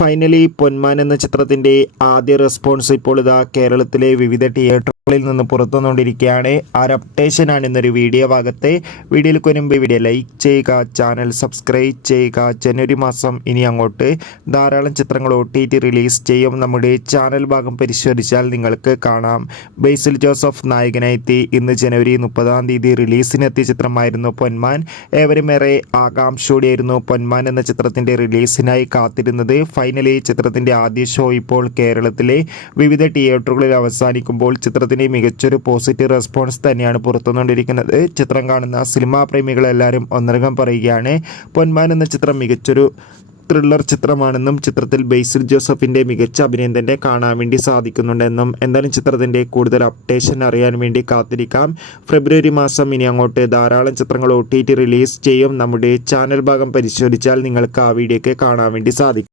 Finally പൊന്മാൻ എന്ന ചിത്രത്തിൻ്റെ ആദ്യ റെസ്പോൺസ് ഇപ്പോൾ ഇതാ കേരളത്തിലെ വിവിധ തിയേറ്ററുകളിൽ നിന്ന് പുറത്തു വന്നുകൊണ്ടിരിക്കുകയാണ്. ആ ഒരു അപ്ഡേഷനാണ് ഇന്നൊരു വീഡിയോ ഭാഗത്തെ. വീഡിയോയിൽ മുൻപ് വീഡിയോ ലൈക്ക് ചെയ്യുക, ചാനൽ സബ്സ്ക്രൈബ് ചെയ്യുക. ജനുവരി മാസം ഇനി അങ്ങോട്ട് ധാരാളം ചിത്രങ്ങൾ OTT റിലീസ് ചെയ്യും. നമ്മുടെ ചാനൽ ഭാഗം പരിശോധിച്ചാൽ നിങ്ങൾക്ക് കാണാം. ബേസിൽ ജോസഫ് നായകനായെത്തി ഇന്ന് ജനുവരി 30 റിലീസിനെത്തിയ ചിത്രമായിരുന്നു പൊന്മാൻ. ഏവരും ഏറെ ആകാംക്ഷയോടെയായിരുന്നു പൊന്മാൻ എന്ന ചിത്രത്തിൻ്റെ റിലീസിനായി കാത്തിരുന്നത്. ഫൈനലി ചിത്രത്തിൻ്റെ ആദ്യ ഷോ ഇപ്പോൾ കേരളത്തിലെ വിവിധ തിയേറ്ററുകളിൽ അവസാനിക്കുമ്പോൾ ചിത്രത്തിന് മികച്ചൊരു പോസിറ്റീവ് റെസ്പോൺസ് തന്നെയാണ് പുറത്തുവന്നുകൊണ്ടിരിക്കുന്നത്. ചിത്രം കാണുന്ന സിനിമാ പ്രേമികളെല്ലാവരും ഒന്നടങ്കം പറയുകയാണ് പൊന്മാൻ എന്ന ചിത്രം മികച്ചൊരു ത്രില്ലർ ചിത്രമാണെന്നും ചിത്രത്തിൽ ബേസിൽ ജോസഫിൻ്റെ മികച്ച അഭിനയം തന്നെ കാണാൻ വേണ്ടി സാധിക്കുന്നുണ്ടെന്നും എന്തായാലും ചിത്രത്തിൻ്റെ കൂടുതൽ അപ്ഡേഷൻ അറിയാൻ വേണ്ടി കാത്തിരിക്കാം. ഫെബ്രുവരി മാസം ഇനി അങ്ങോട്ട് ധാരാളം ചിത്രങ്ങൾ OTT റിലീസ് ചെയ്യും. നമ്മുടെ ചാനൽ ഭാഗം പരിശോധിച്ചാൽ നിങ്ങൾക്ക് ആ വീഡിയോ ഒക്കെ കാണാൻ വേണ്ടി സാധിക്കും.